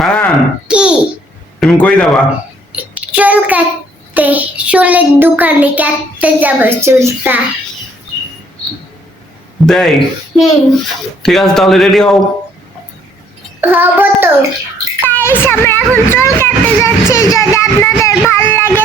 হারান। কি? তুমি কই যাবা? চুল কাটতে চুলের দোকানে কাটতে যাব চুলটা। দেই। হুম। ঠিক আছে তাহলে রেডি হও। হব তো। তাই আমরা এখন চুল কাটতে যাচ্ছি যদি আপনাদের ভালো লাগে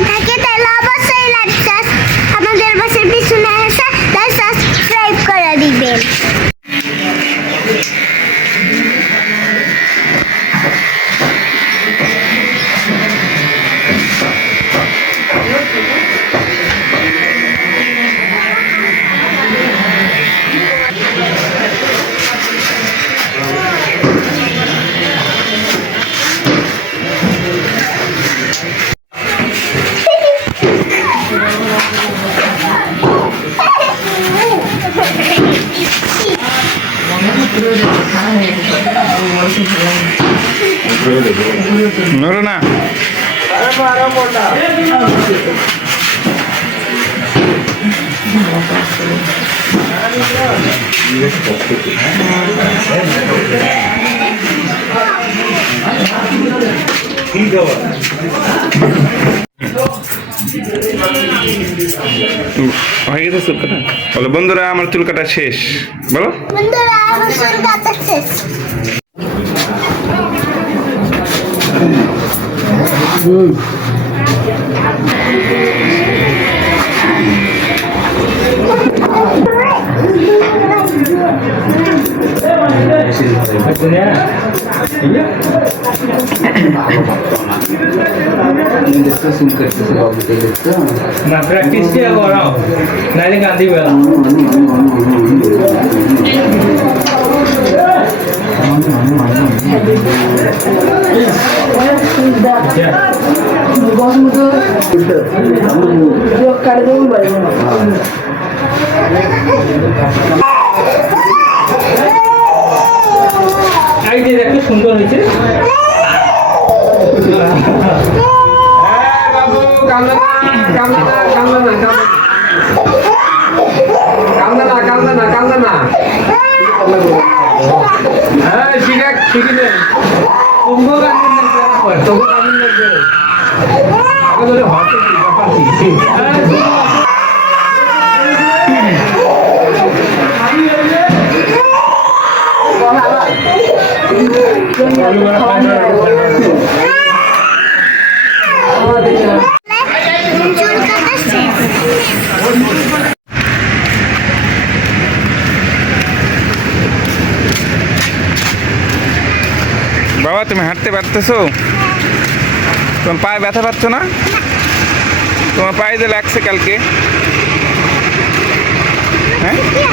নড়ো না। হয়ে গেছে বলো বন্ধুরা আমার চুল কাটা শেষ। বলো। শেষ। Hmm. Nah, praktisnya orang, nah, ini ganti bel. না কান্দে না হ্যাঁ শিখে শিখে দে কুম্ভ বাবা তুমি হাঁটতে পারতেছো? তোমার পায়ে ব্যথা পাচ্ছ না? তোমার পায়ে যে লাগছে কালকে হ্যাঁ কি আইতা